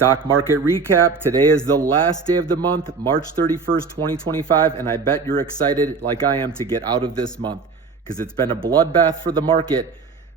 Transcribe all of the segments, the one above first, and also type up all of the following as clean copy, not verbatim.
Stock market recap. Today is the last day of the month, March 31st, 2025, and I bet you're excited like I am to get out of this month because it's been a bloodbath for the market.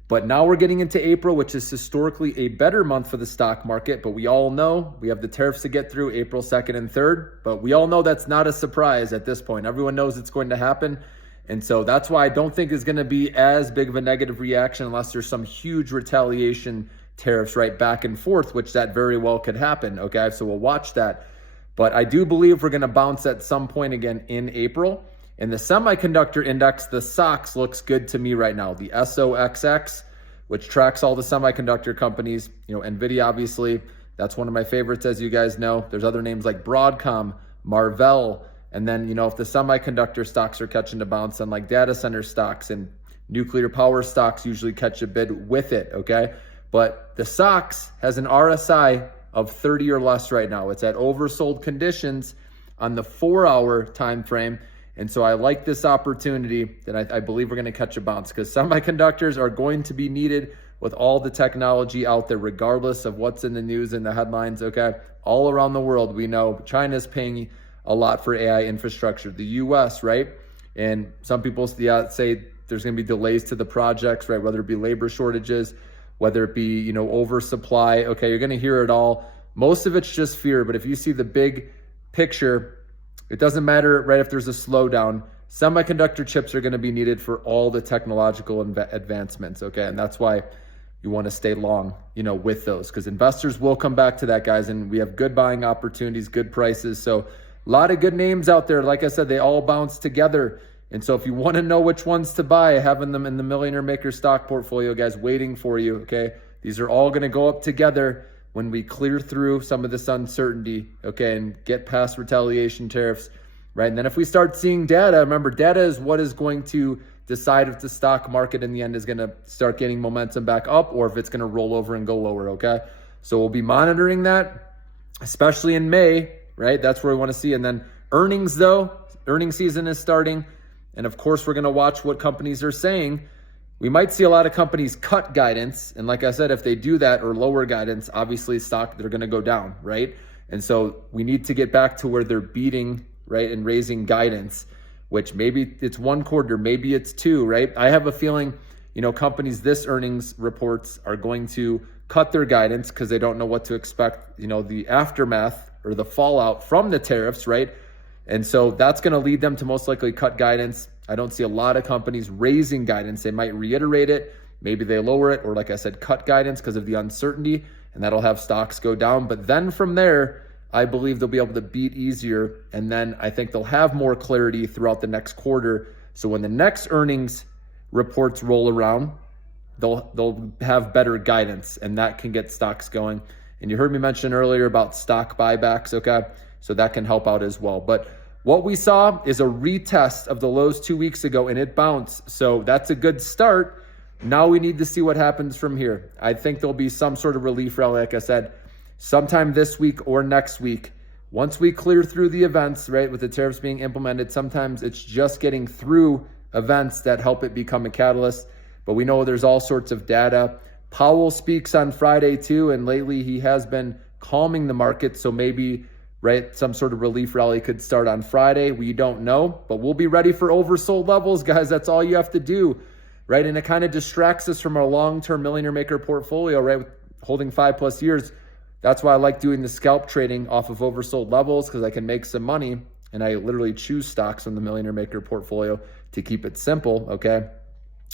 But now we're getting into April, which is historically a better month for the stock market. But we all know we have the tariffs to get through April 2nd and 3rd. But we all know that's not a surprise at this point. Everyone knows it's going to happen. And so that's why I don't think it's going to be as big of a negative reaction unless there's some huge retaliation tariffs right back and forth, which that very well could happen. Okay, so we'll watch that. But I do believe we're going to bounce at some point again in April. And the semiconductor index, the SOX, looks good to me right now. The SOXX, which tracks all the semiconductor companies, NVIDIA, obviously, that's one of my favorites, as you guys know. There's other names like Broadcom, Marvell, and then, if the semiconductor stocks are catching a bounce, then like data center stocks and nuclear power stocks usually catch a bid with it, okay? But the SOX has an RSI of 30 or less right now. It's at oversold conditions on the 4-hour time frame. And so I like this opportunity that I believe we're going to catch a bounce because semiconductors are going to be needed with all the technology out there, regardless of what's in the news and the headlines, okay? All around the world, we know China's paying a lot for AI infrastructure. The US, right? And some people say there's going to be delays to the projects, right? Whether it be labor shortages, whether it be, oversupply. Okay, you're going to hear it all. Most of it's just fear, but if you see the big picture, it doesn't matter, right, if there's a slowdown. Semiconductor chips are going to be needed for all the technological advancements, okay? And that's why you want to stay long, with those, because investors will come back to that, guys, and we have good buying opportunities, good prices. So a lot of good names out there. Like I said, they all bounce together. And so if you want to know which ones to buy, having them in the Millionaire Maker stock portfolio, guys, waiting for you, okay? These are all going to go up together when we clear through some of this uncertainty, okay, and get past retaliation tariffs, right? And then if we start seeing data, remember, data is what is going to decide if the stock market in the end is going to start getting momentum back up or if it's going to roll over and go lower, okay? So we'll be monitoring that, especially in May, right? That's where we want to see. And then earnings, though, earnings season is starting. And of course, we're going to watch what companies are saying. We might see a lot of companies cut guidance. And like I said, if they do that or lower guidance, obviously they're going to go down, right? And so we need to get back to where they're beating, right, and raising guidance, which maybe it's one quarter, maybe it's two, right? I have a feeling, companies this earnings reports are going to cut their guidance because they don't know what to expect, the aftermath or the fallout from the tariffs, right? And so that's going to lead them to most likely cut guidance. I don't see a lot of companies raising guidance. They might reiterate it. Maybe they lower it, or like I said, cut guidance because of the uncertainty, and that'll have stocks go down. But then from there, I believe they'll be able to beat easier. And then I think they'll have more clarity throughout the next quarter. So when the next earnings reports roll around, they'll have better guidance, and that can get stocks going. And you heard me mention earlier about stock buybacks, okay? So that can help out as well. But what we saw is a retest of the lows 2 weeks ago, and it bounced. So that's a good start. Now we need to see what happens from here. I think there'll be some sort of relief rally, like I said, sometime this week or next week. Once we clear through the events, right, with the tariffs being implemented, sometimes it's just getting through events that help it become a catalyst. But we know there's all sorts of data. Powell speaks on Friday too, and lately he has been calming the market. So maybe, right, some sort of relief rally could start on Friday. We don't know, but we'll be ready for oversold levels, guys. That's all you have to do, right? And it kind of distracts us from our long-term Millionaire Maker portfolio, right? With holding 5+ years. That's why I like doing the scalp trading off of oversold levels, because I can make some money, and I literally choose stocks from the Millionaire Maker portfolio to keep it simple, okay?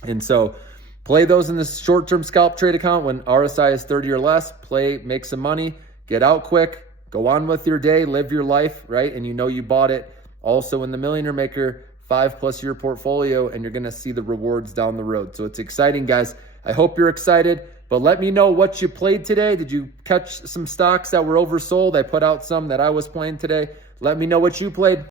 And so play those in the short-term scalp trade account when RSI is 30 or less. Make some money, get out quick, go on with your day, live your life, right? And you bought it also in the Millionaire Maker 5+ year portfolio, and you're going to see the rewards down the road. So it's exciting, guys. I hope you're excited, but let me know what you played today. Did you catch some stocks that were oversold? I put out some that I was playing today. Let me know what you played.